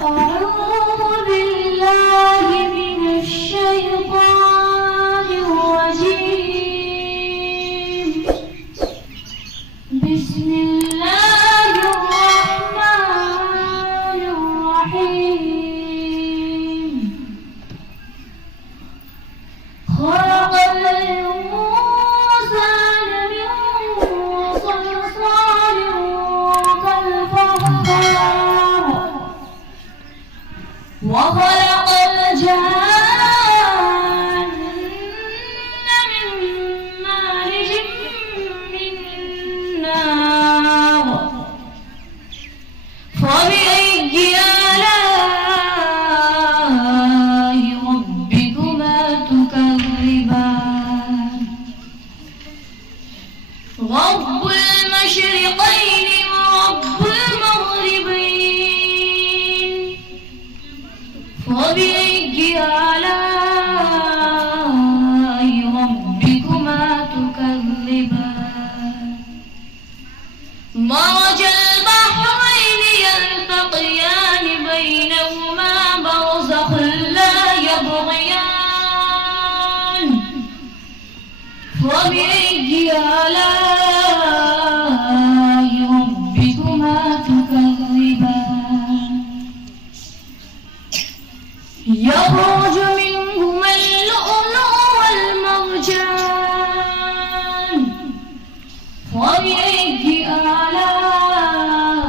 أعوذ بالله من الشيطان الرجيم. بسم الله الرحمن الرحيم. خلق الإنسان من صلصال كالفخار وخلق الجان من مارج من نار. فبأي آلاء ربكما تكذبان؟ رب المشرقين ورب المغربين. فبأي آلاء ربكما تكذبان؟ مرج البحرين يلتقيان بينهما برزخ لا يبغيان. فبأي آلاء ربكما تكذبان؟ يخرج منهما اللؤلؤ والمرجان. فبأي آلاء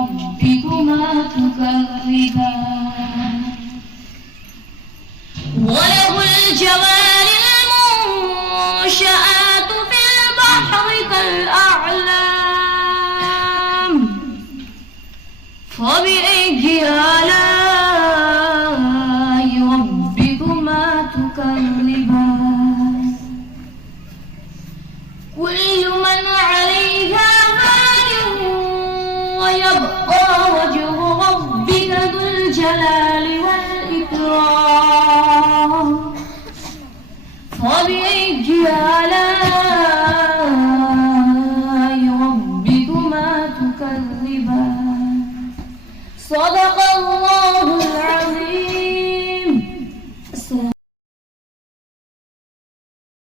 ربكما تكذبان؟ وله الجوار المنشآت في البحر كالأعلام. فبأي آلاء ربكما تكذبان؟ كل من عليها فان ويبقى وجه ربك ذو الجلال والإكرام. فبأي آلاء ربكما تكذبان؟ صدق الله العظيم.